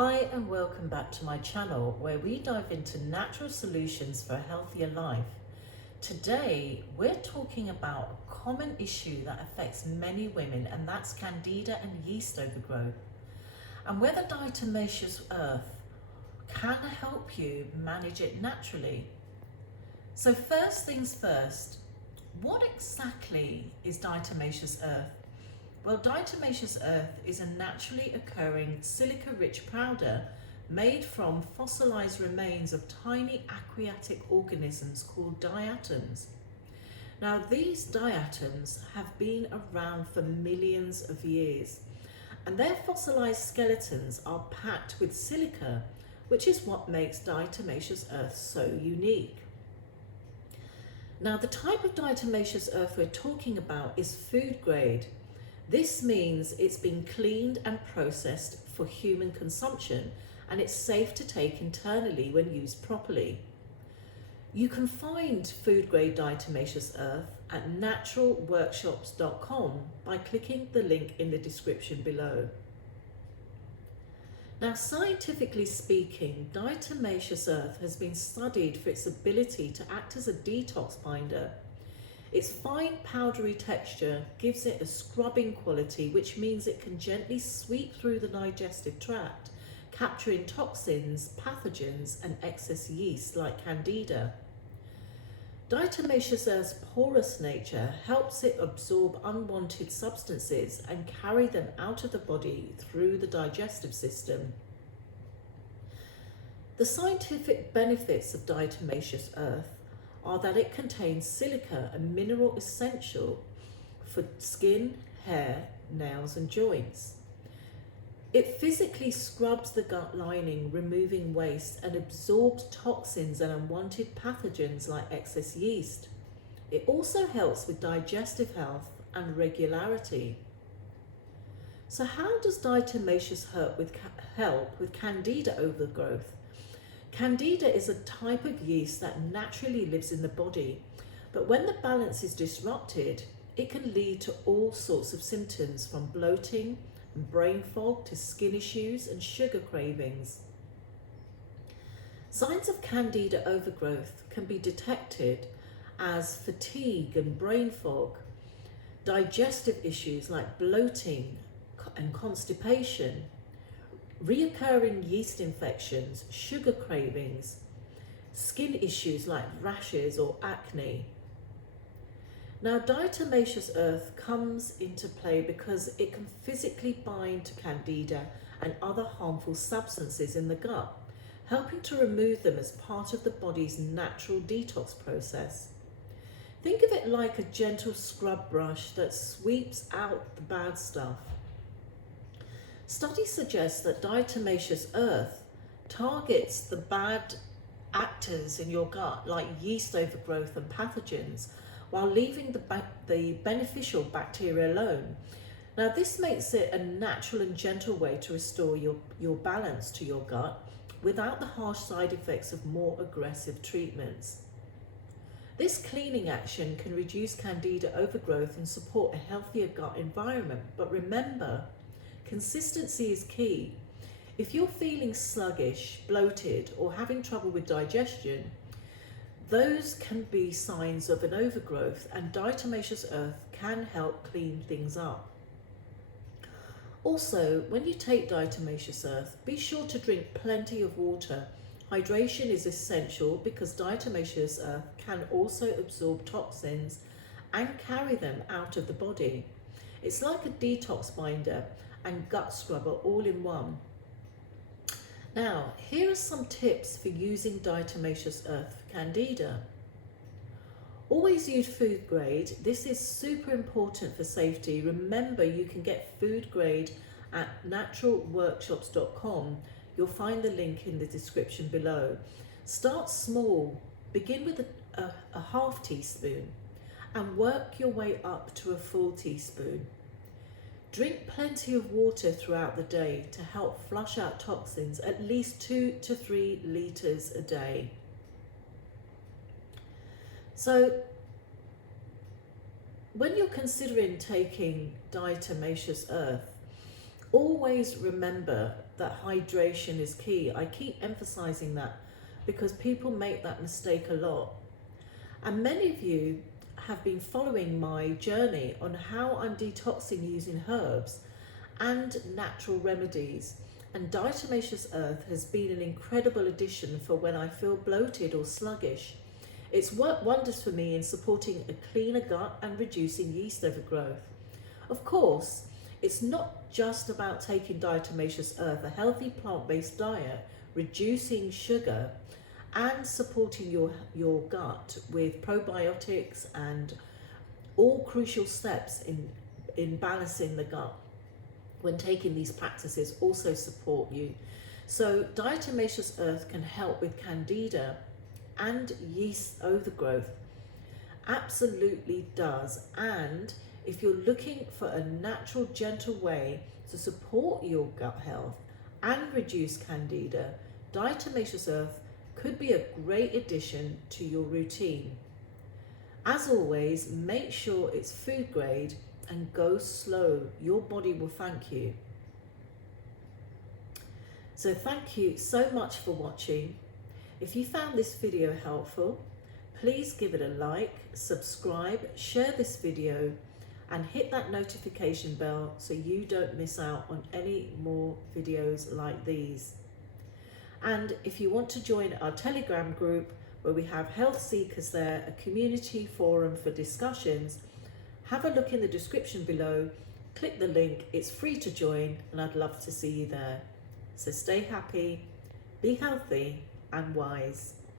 Hi and welcome back to my channel where we dive into natural solutions for a healthier life. Today we're talking about a common issue that affects many women, and that's Candida and yeast overgrowth, and whether Diatomaceous Earth can help you manage it naturally. So first things first, what exactly is Diatomaceous Earth? Well, diatomaceous earth is a naturally occurring silica-rich powder made from fossilized remains of tiny aquatic organisms called diatoms. Now, these diatoms have been around for millions of years, and their fossilized skeletons are packed with silica, which is what makes diatomaceous earth so unique. Now, the type of diatomaceous earth we're talking about is food grade. This means it's been cleaned and processed for human consumption, and it's safe to take internally when used properly. You can find food grade diatomaceous earth at naturalworkshops.com by clicking the link in the description below. Now, scientifically speaking, diatomaceous earth has been studied for its ability to act as a detox binder. Its fine powdery texture gives it a scrubbing quality, which means it can gently sweep through the digestive tract, capturing toxins, pathogens and excess yeast like Candida. Diatomaceous Earth's porous nature helps it absorb unwanted substances and carry them out of the body through the digestive system. The scientific benefits of diatomaceous earth are that it contains silica, a mineral essential for skin, hair, nails and joints. It physically scrubs the gut lining, removing waste, and absorbs toxins and unwanted pathogens like excess yeast. It also helps with digestive health and regularity. So how does diatomaceous help with Candida overgrowth? Candida is a type of yeast that naturally lives in the body, but when the balance is disrupted, it can lead to all sorts of symptoms, from bloating and brain fog to skin issues and sugar cravings. Signs of Candida overgrowth can be detected as fatigue and brain fog, digestive issues like bloating and constipation, reoccurring yeast infections, sugar cravings, skin issues like rashes or acne. Now, diatomaceous earth comes into play because it can physically bind to Candida and other harmful substances in the gut, helping to remove them as part of the body's natural detox process. Think of it like a gentle scrub brush that sweeps out the bad stuff. Studies suggest that diatomaceous earth targets the bad actors in your gut, like yeast overgrowth and pathogens, while leaving the beneficial bacteria alone. Now, this makes it a natural and gentle way to restore your balance to your gut without the harsh side effects of more aggressive treatments. This cleaning action can reduce Candida overgrowth and support a healthier gut environment. But remember, consistency is key. If you're feeling sluggish, bloated, or having trouble with digestion, those can be signs of an overgrowth, and diatomaceous earth can help clean things up. Also, when you take diatomaceous earth, be sure to drink plenty of water. Hydration is essential because diatomaceous earth can also absorb toxins and carry them out of the body. It's like a detox binder and gut scrubber all in one. Now, here are some tips for using diatomaceous earth for Candida. Always use food grade. This is super important for safety. Remember, you can get food grade at naturalworkshops.com. You'll find the link in the description below. Start small. Begin with a half teaspoon and work your way up to a full teaspoon. Drink plenty of water throughout the day to help flush out toxins, at least 2 to 3 litres a day. So, when you're considering taking diatomaceous earth, Always remember that hydration is key. I keep emphasizing that because people make that mistake a lot. And many of you have been following my journey on how I'm detoxing using herbs and natural remedies. And Diatomaceous Earth has been an incredible addition for when I feel bloated or sluggish. It's worked wonders for me in supporting a cleaner gut and reducing yeast overgrowth. Of course, it's not just about taking Diatomaceous Earth, a healthy plant-based diet, reducing sugar and supporting your gut with probiotics and all crucial steps in balancing the gut. When taking these practices also support you. So Diatomaceous Earth can help with Candida and Yeast Overgrowth. Absolutely does. And if you're looking for a natural, gentle way to support your gut health and reduce Candida, Diatomaceous Earth could be a great addition to your routine. As always, make sure it's food grade and go slow. Your body will thank you. So thank you so much for watching. If you found this video helpful, please give it a like, subscribe, share this video and hit that notification bell so you don't miss out on any more videos like these. And if you want to join our Telegram group where we have health seekers there, a community forum for discussions, have a look in the description below, click the link, it's free to join and I'd love to see you there. So stay happy, be healthy and wise.